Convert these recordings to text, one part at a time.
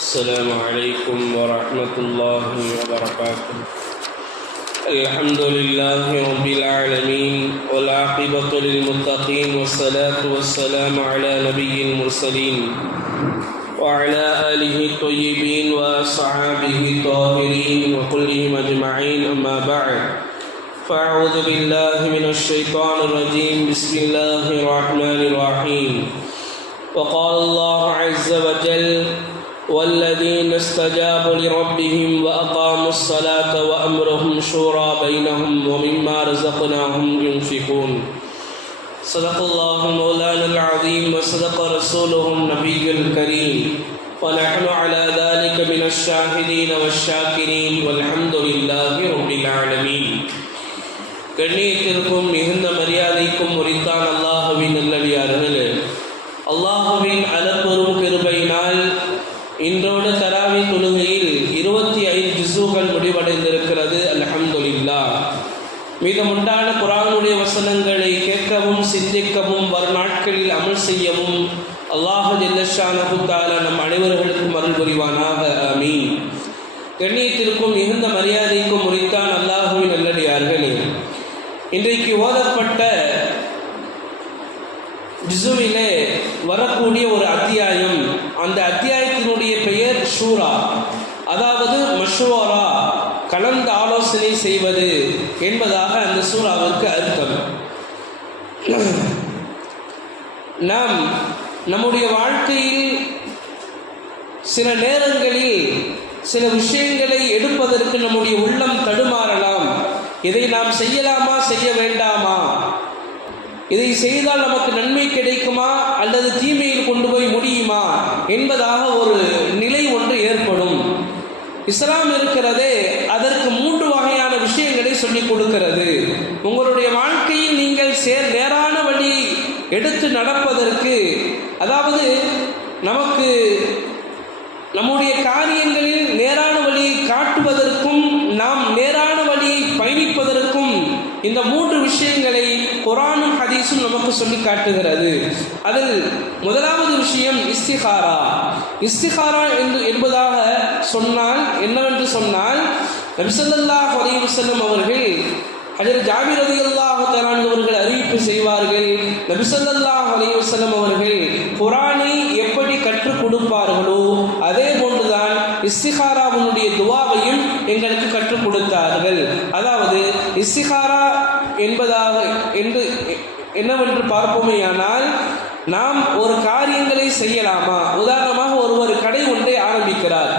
السلام عليكم ورحمة الله وبركاته. الحمد لله رب العالمين والعاقبة للمتقين والصلاة والسلام على نبي المرسلين وعلى آله الطيبين وأصحابه الطاهرين وكلهم أجمعين، أما بعد، فأعوذ بالله من الشيطان الرجيم. بسم الله الرحمن الرحيم. وقال الله عز وجل: والذين استجابوا لربهم وأقاموا الصلاة وأمرهم شورى بينهم ومما رزقناهم ينفقون. صدق الله مولانا العظيم وصدق رسوله النبي الكريم، ونحن على ذلك من الشاهدين والشاكرين والحمد لله رب العالمين. கண்ணியத்திற்கும் மிகுந்த மரியாதைக்கும் உரித்தான் அல்லாஹுவின் நல்லடியார்களே, அல்லாஹுவின் அளப்பெரும் கிருபையினால் இன்றோடு தராவி தொழுகையில் 25 ஜுஸுகள் முடிவடைந்திருக்கிறது. அல்ஹம்துலில்லாஹ். மீதமுண்டான குர்ஆனுடைய வசனங்களை கேட்கவும் சிந்திக்கவும் நாட்களில் அமல் செய்யவும் அல்லாஹு ஜல்ல ஷானஹு தஆலா நம் அனைவர்களுக்கும் அருள் புரிவானாக. ஆமீன். கண்ணியத்திற்கும் மிகுந்த மரியாதைக்கும் உரித்தான் அல்லாஹுவின் நல்லடியார்களே, இன்றைக்கு ஓதப்பட்ட ஜுஸுவிலே வரக்கூடிய ஒரு அத்தியாயம், அந்த அத்தியாயத்தினுடைய பெயர் ஷூரா, அதாவது மஷ்வரா, கலந்து ஆலோசனை செய்வது என்பதாக அந்த சூறாவிற்கு அர்த்தம். நாம் நம்முடைய வாழ்க்கையில் சில நேரங்களில் சில விஷயங்களை எடுப்பதற்கு நம்முடைய உள்ளம் தடுமாறலாம். இதை நாம் செய்யலாமா செய்ய வேண்டாமா, இதை செய்தால் நமக்கு நன்மை கிடைக்குமா அல்லது தீமையில் கொண்டு போய் முடியுமா என்பதாக ஒரு நிலை ஒன்று ஏற்படும். இஸ்லாம் இருக்கிறதே அதற்கு 3 வகையான விஷயங்களை சொல்லிக் கொடுக்கிறது. உங்களுடைய வாழ்க்கையில் நீங்கள் நேரான வழி எடுத்து நடப்பதற்கு, அதாவது நமக்கு நம்முடைய காரியங்களில் நேரான வழியை காட்டுவதற்கும் நாம் நேரான வழியை பயணிப்பதற்கும் இந்த 3 விஷயங்களை குர்ஆனும் ஹதீஸும் நமக்கு சொல்லி காட்டுகிறது. அதில் முதலாவது விஷயம் இஸ்திகாரா. இஸ்திகாரா என்பதாக சொன்னால் என்னவென்று சொன்னால், நபி ஸல்லல்லாஹு அலைஹி வஸல்லம் அவர்கள் ஹஜ்ரத் ஜாபிர் ரலியல்லாஹு தஆலா அவர்கள் அறிவிப்பு செய்வார்கள். நபி ஸல்லல்லாஹு அலைஹி வஸல்லம் அவர்கள் குர்ஆனை எப்படி கற்றுக் கொடுப்பார்களோ அதே போன்றுதான் இஸ்திகாராவுடைய துஆவையும் எங்களுக்கு கற்றுக் கொடுத்தார்கள். அதாவது இஸ்திகாரா என்பதாக என்னவென்று பார்ப்போமேயானால், நாம் ஒரு காரியங்களை செய்யலாமா. உதாரணமாக ஒருவர் கடை ஒன்றை ஆரம்பிக்கிறார்.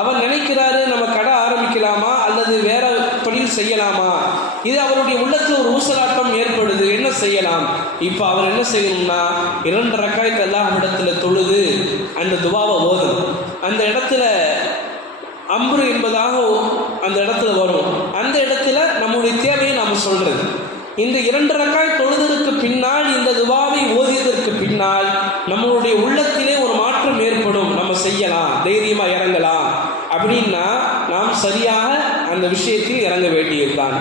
அவர் நினைக்கிறாரு, நம்ம கடை ஆரம்பிக்கலாமா அல்லது வேற தொழில் செய்யலாமா. இது அவருடைய உள்ளத்தில் ஒரு ஊசலாட்டம் ஏற்படுது, என்ன செய்யலாம். இப்போ அவர் என்ன செய்யணும்னா 2 ரக்காயத் அல்லாஹ்விடத்துல தொழுது அந்த துஆவை ஓதும். அந்த இடத்துல அம்ரு என்பதாக அந்த இடத்துல வரும். அந்த இடத்துல நம்முடைய தேவையை நாம் சொல்றது. இந்த 2 ரக்காய் தொழுதற்கு பின்னால், இந்த துஆவை ஓதியதற்கு பின்னால் நம்மளுடைய உள்ளத்திலே ஒரு மாற்றம் ஏற்படும். நம்ம செய்யலாம், தைரியமா இறங்கலாம் அப்படின்னா நாம் சரியாக அந்த விஷயத்தில் இறங்க வேண்டியதுதான்.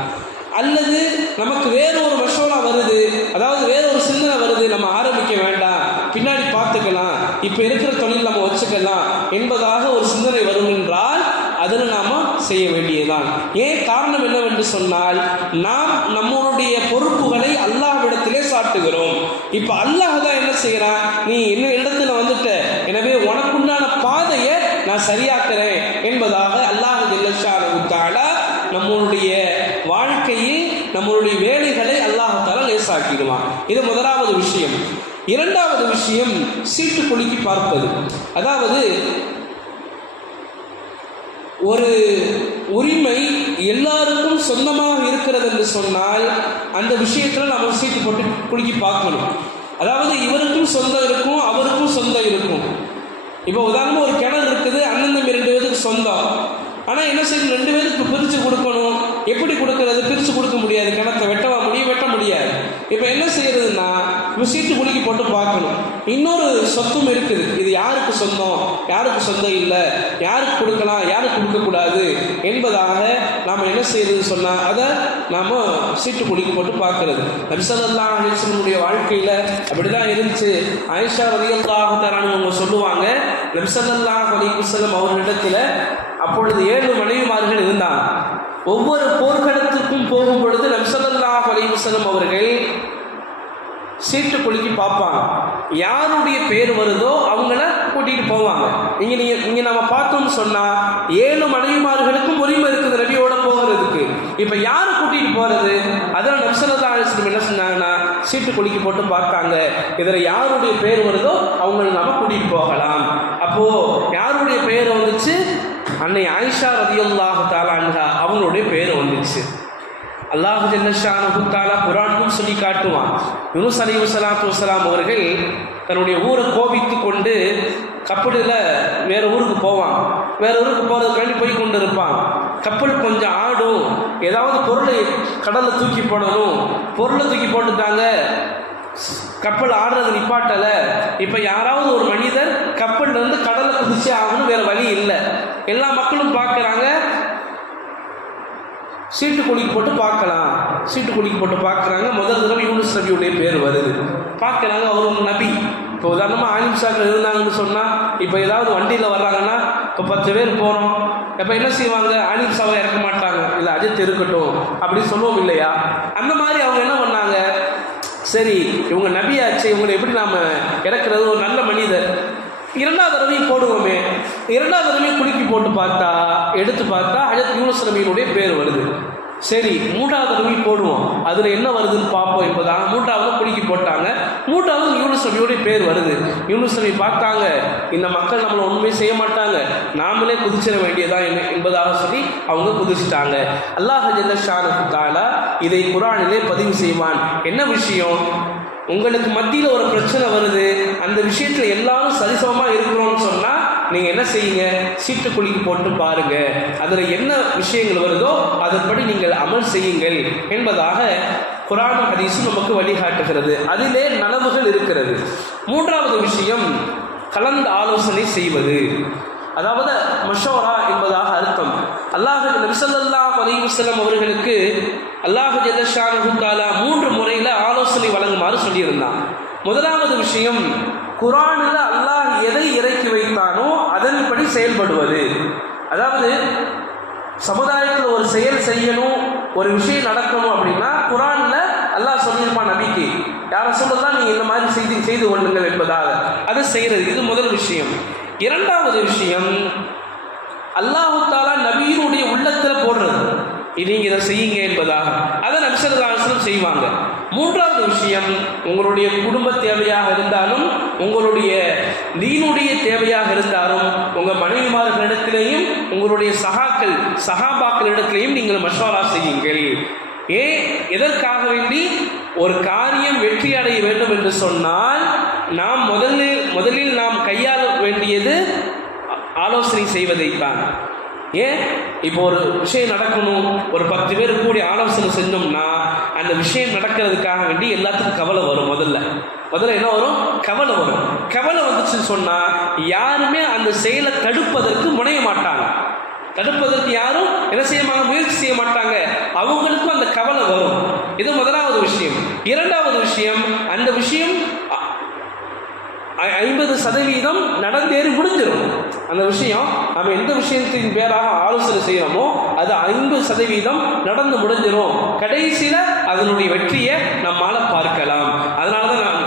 அல்லது நமக்கு வேற ஒரு மஷவரா வருது, அதாவது வேற ஒரு சிந்தனை வருது, நம்ம ஆரம்பிக்க வேண்டாம், பின்னாடி பார்த்துக்கலாம், இப்போ இருக்கிற தொழில் நம்ம வச்சுக்கலாம் என்பதாக ஒரு சிந்தனை வரும் என்றால் அதில் நாம செய்ய வேண்டியதுதான். ஏன் காரணம் என்னவென்று சொன்னால், நாம் நம்மளுடைய பொறுப்புகளை அல்லாஹ்விடத்திலே சாட்டுகிறோம். இப்போ அல்லாஹ் தான் என்ன செய்யறான், நீ என்ன இடத்துல வந்துட்ட, எனவே உனக்குண்டான பாதையை நான் சரியாக்குறேன் என்பதாக அல்லாஹ் ஜல்ல ஷானஹு தஆலா நம்மளுடைய வாழ்க்கையில் நம்மளுடைய வேலைகளை அல்லாஹ் தஆலா லேசாக்கிடுவான். இது முதலாவது விஷயம். இரண்டாவது விஷயம் சீட்டு குலுக்கி பார்ப்பது. அதாவது ஒரு உரிமை எல்லாருக்கும் சொந்தமாக இருக்கிறது என்று சொன்னால் அந்த விஷயத்தில் நம்ம சீட்டு போட்டு குலுக்கி பார்க்கணும். அதாவது இவருக்கும் சொந்தம் இருக்கும், அவருக்கும் சொந்தம் இருக்கும். இப்போ உதாரணமாக ஒரு கிணறு இருக்குது, அண்ணன் தம்பி 2 பேருக்கு சொந்தம். ஆனால் என்ன செய்யணும், 2 பேருக்கு பிரித்து கொடுக்கணும். எப்படி கொடுக்கறது, பிரித்து கொடுக்க முடியாது. கிணத்தை வெட்ட முடியாது. இப்போ என்ன செய்யறதுன்னா சீட்டு குலுக்கி போட்டு பார்க்கணும். இன்னொரு சொத்தும் இருக்குது. இது யாருக்கு சொந்தம், யாருக்கு சொந்தம் இல்லை, யாருக்கு கொடுக்கலாம், யாருக்கு கொடுக்கக்கூடாது என்பதாக நாம் என்ன செய்யறதுன்னு சொன்னால் அதை நாம் சீட்டு குலுக்கி போட்டு பார்க்கறது. நபி ஸல்லல்லாஹு அலைஹி வஸல்லம் வாழ்க்கையில் அப்படிதான் இருந்துச்சு. ஆயிஷா ரலியல்லாஹு தஆலா அவங்க சொல்லுவாங்க, நபி ஸல்லல்லாஹு அலைஹி வஸல்லம் அவர்களிடத்தில் அப்பொழுது 7 மனைவிமார்கள் இருந்தாங்க. ஒவ்வொரு போர்க்களத்துக்கும் போகும் பொழுது நபி ஸல்லல்லாஹு அலைஹி வஸல்லம் அவர்கள் சீட்டு குலுக்கி பார்ப்பாங்க. யாருடைய பேர் வருதோ அவங்கள கூட்டிகிட்டு போவாங்க. இங்கே நம்ம பார்த்தோம்னு சொன்னால் 7 மனைவிமார்களுக்கும் உரிமை இருக்குது நபியோட போகிறதுக்கு. இப்போ யாரை கூட்டிகிட்டு போகிறது? அதில் நபி ஸல்லல்லாஹு அலைஹி வஸல்லம் என்ன சொன்னாங்கன்னா சீட்டு குலுக்கி போட்டு பார்த்தாங்க. இதில் யாருடைய பேர் வருதோ அவங்களை நம்ம கூட்டிகிட்டு போகலாம். அப்போது யாருடைய பேர் வந்துச்சு? அன்னை ஆயிஷா ரலியல்லாஹு தஆலா அன்ஹா அவங்களுடைய பேர் வந்துச்சு. அல்லாஹ் ஜல்ல ஷானஹு தஆலா குர்ஆனிலும் சொல்லி காட்டுவான். யூனுஸ் அலைஹிஸ்ஸலாத்து வஸ்ஸலாம் அவர்கள் தன்னுடைய ஊரை கோபித்து கொண்டு கப்பலில் வேறு ஊருக்கு போவான். வேறு ஊருக்கு போகிறதுக்காண்டி போய் கொண்டு இருப்பான். கப்பல் கொஞ்சம் ஆடும், ஏதாவது பொருளை கடலில் தூக்கி போடணும். பொருளை தூக்கி போட்டுட்டாங்க, கப்பல் ஆடுறது நிப்பாட்டலை. இப்போ யாராவது ஒரு மனிதர் கப்பல்லேருந்து கடலை குதிச்சே ஆகணும், வேறு வழி இல்லை. எல்லா மக்களும் பார்க்குறாங்க, சீட்டு குலுக்கி போட்டு பார்க்கலாம். சீட்டு குலுக்கி போட்டு பார்க்குறாங்க. முதல் தடவை யூனுஸ் நபியுடைய பேர் வருது. பார்க்குறாங்க, அவர் ஒரு நபி. இப்போ உதாரணமாக ஆலிம்சாக்கள் இருந்தாங்கன்னு சொன்னால், இப்போ ஏதாவது வண்டியில் வர்றாங்கன்னா, இப்போ 10 பேர் போகிறோம், இப்போ என்ன செய்வாங்க? ஆலிம்சாவை இறக்க மாட்டாங்க, இல்லை அஜித் இருக்கட்டும் அப்படின்னு சொல்லுவோம் இல்லையா? அந்த மாதிரி அவங்க என்ன பண்ணாங்க, சரி இவங்க நபியாச்சு, இவங்களை எப்படி நாம் இறக்குறது? ஒரு நல்ல மனிதர், 2வது தடவையும் போடுவோமே. 2வது தடவையும் குலுக்கி போட்டு பார்த்தா, எடுத்து பார்த்தா ஹஜரத் யூனுஸ் நபியினுடைய பேர் வருது. சரி 3வது தடவையும் போடுவோம், அதில் என்ன வருதுன்னு பார்ப்போம் என்பதாக 3வது குலுக்கி போட்டாங்க. 3வது யூனுஸ் நபியுடைய பேர் வருது. யூனுஸ் நபி பார்த்தாங்க, இந்த மக்கள் நம்மளை ஒன்றுமே செய்ய மாட்டாங்க, நாமளே குதிச்சிட வேண்டியதான் என்பதாக சொல்லி அவங்க குதிச்சிட்டாங்க. அல்லாஹ் ஜல்ல ஷானஹு தஆலா இதை குர்ஆனிலே பதிவு செய்வான். என்ன விஷயம்? உங்களுக்கு மத்தியில் ஒரு பிரச்சனை வருது, அந்த விஷயத்தில் எல்லாரும் சரிசமமாக இருக்கிறோம்னு சொன்னால் நீங்கள் என்ன செய்யுங்க? சீட்டு குலுக்கி போட்டு பாருங்கள், அதில் என்ன விஷயங்கள் வருதோ அதன்படி நீங்கள் அமல் செய்யுங்கள் என்பதாக குர்ஆன் ஹதீஸும் நமக்கு வழிகாட்டுகிறது. அதிலே நலவுகள் இருக்கிறது. 3வது விஷயம் கலந்து ஆலோசனை செய்வது, அதாவது மஷோரா என்பதாக அர்த்தம். அல்லாஹ் நபி ஸல்லல்லாஹு அலைஹி வஸல்லம் அவர்களுக்கு அல்லாஹ் ஜல்ல ஷானஹு தஆலா 3 முறையில் ஆலோசனை வழங்குமாறு சொல்லியிருந்தான். முதலாவது விஷயம், குர்ஆனில் அல்லாஹ் எதை இறக்கி வைத்தானோ அதன்படி செயல்படுவது. அதாவது சமுதாயத்தில் ஒரு செயல் செய்யணும், ஒரு விஷயம் நடக்கணும் அப்படின்னா குர்ஆனில் அல்லாஹ் சொல்லியிருப்பான் நபிக்கு, யாரை சொல்லலாம் நீங்கள் இந்த மாதிரி செய்து கொள்ளுங்கள் என்பதாக அதை செய்கிறது. இது முதல் விஷயம். 2வது விஷயம், அல்லாஹ் தஆலா நபியினுடைய உள்ளத்தில் போடுறது, நீங்கள் இதை செய்யுங்க என்பதாக. அதை நபி ஸல்லல்லாஹு அலைஹி வஸல்லம் செய்வாங்க. 3வது விஷயம், உங்களுடைய குடும்ப தேவையாக இருந்தாலும், உங்களுடைய தீனுடைய தேவையாக இருந்தாலும், உங்கள் மனைவிமார்களிடத்திலேயும் உங்களுடைய சஹாபாக்களிடத்திலேயும் நீங்கள் மஷ்வரா செய்யுங்கள். எதற்காக வேண்டி? ஒரு காரியம் வெற்றி அடைய வேண்டும் என்று சொன்னால் நாம் முதலில் நாம் கையாள வேண்டியது ஆலோசனை செய்வதைத்தான். இப்போ ஒரு விஷயம் நடக்கணும், ஒரு 10 பேர் கூடி ஆலோசனை செஞ்சோம்னா அந்த விஷயம் நடக்கிறதுக்காக வேண்டி எல்லாத்துக்கும் கவலை வரும். முதல்ல என்ன வரும்? கவலை வரும். கவலை வந்துச்சுன்னு சொன்னால் யாருமே அந்த செயலை தடுப்பதற்கு முனைய மாட்டாங்க. தடுப்பதற்கு யாரும் என்ன செய்ய மாட்டாங்க? முயற்சி செய்ய மாட்டாங்க. அவங்களுக்கும் அந்த கவலை வரும். இது முதலாவது விஷயம். 2வது விஷயம், அந்த விஷயம் 50% நடந்தேறி முடிஞ்சிடும். அந்த விஷயம் நம்ம எந்த விஷயத்தின் பேராக ஆலோசனை செய்யறோமோ அது 50% நடந்து முடிஞ்சிடும். கடைசியில் அதனுடைய வெற்றியை நம்மால் பார்க்கலாம். அதனால தான்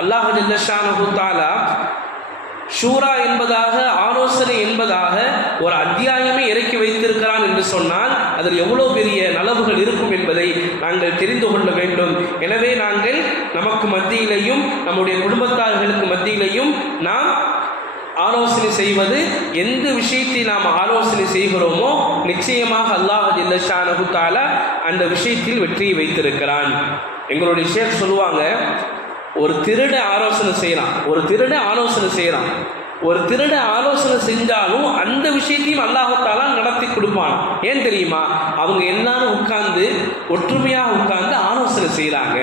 அல்லாஹ் ஜல்ல ஷானஹு தஆலா ஷூரா என்பதாக, ஆலோசனை என்பதாக ஒரு அத்தியாயமே இறக்கி வைத்திருக்கிறான் என்று சொன்னால் அதில் எவ்வளோ பெரிய நலவுகள் இருக்கும் என்பதை நாங்கள் தெரிந்து கொள்ள வேண்டும். எனவே நாங்கள் நமக்கு மத்தியிலையும் நம்முடைய குடும்பத்தார்களுக்கு மத்தியிலையும் நாம் ஆலோசனை செய்வது, எந்த விஷயத்தை நாம் ஆலோசனை செய்கிறோமோ நிச்சயமாக அல்லாஹ் ஜல்ல ஷானஹு தஆலா அந்த விஷயத்தில் வெற்றியை வைத்திருக்கிறான். எங்களுடைய ஷேக் சொல்லுவாங்க, ஒரு திருட ஆலோசனை செய்கிறான், ஒரு திருட ஆலோசனை செஞ்சாலும் அந்த விஷயத்தையும் அல்லாஹ் தஆலா நடத்தி கொடுப்பான். ஏன் தெரியுமா? அவங்க எல்லாரும் உட்கார்ந்து ஒற்றுமையாக உட்கார்ந்து ஆலோசனை செய்கிறாங்க.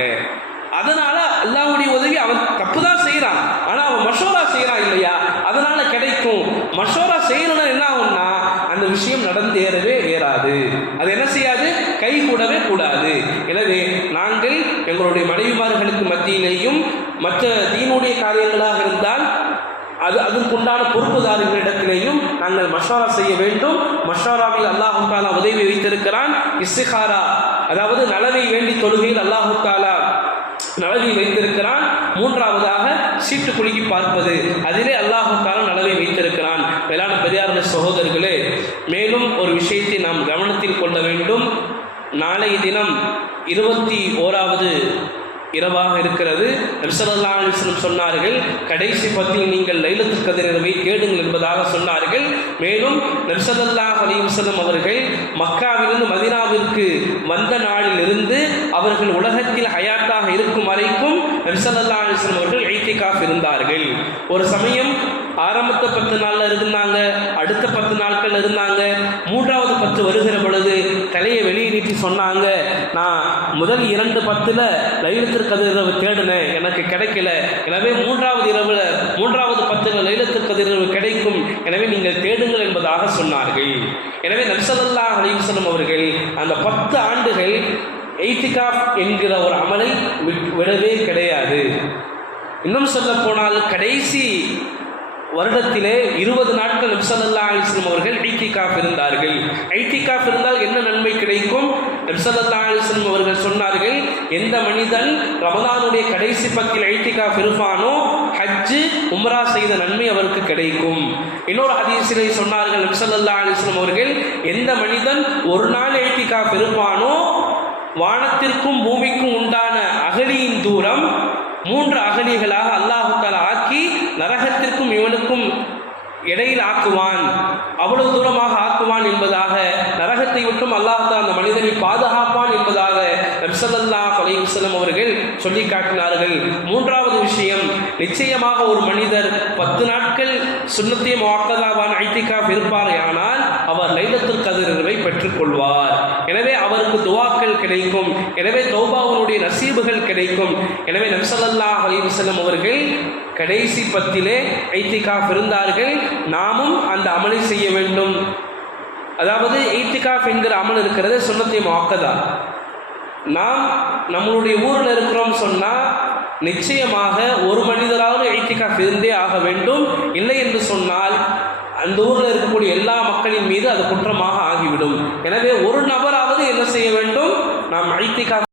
விஷயம் நடந்தேறவே ஏறாது. அது என்ன செய்யாது, கை கூடவே கூடாது. எனவே நாங்கள் எங்களுடைய மனைவிமார்களுக்கு மத்தியிலேயும் மற்ற தீனுடைய காரியங்களாக இருந்தால் அதுக்குண்டான பொறுப்புதாரிகளிடத்திலேயும் நாங்கள் மஷாரா செய்ய வேண்டும். மஷாராவில் அல்லாஹு தாலா உதவி வைத்திருக்கிறான். இஸ்திகாரா, அதாவது நலவை வேண்டி தொழுகையில் அல்லாஹு தாலா நலவை வைத்திருக்கிறான். மூன்றாவதாக சீட்டு குலுக்கி பார்ப்பது, அதிலே அல்லாஹு தாலா நலவை வைத்திருக்கிறான். மேலான பெரியார்களே, சகோதரர்களே, மேலும் ஒரு விஷயத்தை நாம் கவனத்தில் கொள்ள வேண்டும். நாளைய தினம் 21வது இரவாக இருக்கிறது. நபி ஸல்லல்லாஹு அலைஹி வஸல்லம் சொன்னார்கள், கடைசி பத்தில் நீங்கள் லைலத்துல் கத்ர் இரவை தேடுங்கள் என்பதாக சொன்னார்கள். மேலும் நபி ஸல்லல்லாஹு அலைஹி வஸல்லம் அவர்கள் மக்காவிலிருந்து மதீனாவிற்கு வந்த நாளிலிருந்து அவர்கள் உலகத்தில் ஹயாத்தாக இருக்கும் வரைக்கும் நபி ஸல்லல்லாஹு அலைஹி வஸல்லம் அவர்கள் இத்திகாஃப் இருந்தார்கள். ஒரு சமயம் ஆரம்பத்த 10 நாள்ல இருந்தாங்க, அடுத்த 10 நாட்கள் இருந்தாங்க. 3வது 10 வருகிற பொழுது தலையை வெளியே நீட்டி சொன்னாங்க, நான் முதல் 2 10ல் லைலத்துல் கத்ர் இரவு தேடினேன், எனக்கு கிடைக்கல. எனவே 3வது 10ல் லைலத்துல் கத்ர் இரவு கிடைக்கும், எனவே நீங்கள் தேடுங்கள் என்பதாக சொன்னார்கள். எனவே நபி ஸல்லல்லாஹு அலைஹி வஸல்லம் அவர்கள் அந்த 10 ஆண்டுகள் இத்திகாஃப் என்கிற ஒரு அமலை விடவே கிடையாது. இன்னும் சொல்ல போனால் கடைசி வருடத்திலே 20 நாட்கள் நபி ஸல்லல்லாஹு அலைஹி வஸல்லம் அவர்கள் இத்திகாஃப் இருந்தார்கள். இத்திகாஃப் இருந்தால் என்ன நன்மை கிடைக்கும்? நபி ஸல்லல்லாஹு அலைஹி வஸல்லம் அவர்கள் சொன்னார்கள், எந்த மனிதன் ரமலானுடைய கடைசி 10ல் இத்திகாஃப் இருப்பானோ ஹஜ் உம்ரா செய்த நன்மை அவருக்கு கிடைக்கும். இன்னொரு ஹதீஸிலே சொன்னார்கள் நபி ஸல்லல்லாஹு அலைஹி வஸல்லம் அவர்கள், எந்த மனிதன் ஒரு நாள் இத்திகாஃப் இருப்பானோ வானத்திற்கும் பூமிக்கும் உண்டான அகலியின் தூரம் 3 அகலிகளாக அல்லாஹு தஆலா ஆக்கி நரகத்திற்கும் இவனுக்கும் இடையில் ஆக்குவான், அவ்வளவு தூரமாக ஆக்குவான் என்பதாக, நரகத்தை விட்டும் அல்லாஹ் தஆலா அந்த மனிதனை பாதுகாப்பான் என்பதாக நபி ஸல்லல்லாஹு அலைஹி வஸல்லம் அவர்கள் சொல்லி காட்டினார்கள். 3வது விஷயம், நிச்சயமாக ஒரு மனிதர் 10 நாட்கள் சுன்னத்தே முஅக்கதாவான இத்திகாஃப் இருப்பாரேயானால் அவர் லைலத்துல் கத்ர் இரவை பெற்றுக் கொள்வார். எனவே அவருக்கு துஆக்கள் கிடைக்கும், எனவே தௌபாவுடைய நசீபுகள் கிடைக்கும். எனவே நபி ஸல்லல்லாஹு அலைஹி வஸல்லம் அவர்கள் கடைசி 10லே இத்திகாஃப் இருந்தார்கள். நாமும் அந்த அமலை செய்ய வேண்டும். அதாவது இத்திகாஃப் என்கிற அமல் இருக்கிறது சுன்னத்தே முஅக்கதா. நாம் நம்மளுடைய ஊரில் இருக்கிறோம் சொன்னால் நிச்சயமாக ஒரு மனிதராவது இத்திகாஃப் இருந்தே ஆக வேண்டும். இல்லை என்று சொன்னால் அந்த ஊரில் இருக்கக்கூடிய எல்லா மக்களின் மீது அது குற்றமாக ஆகிவிடும். எனவே ஒரு நபராவது என்ன செய்ய வேண்டும்? நாம் இத்திகாஃப்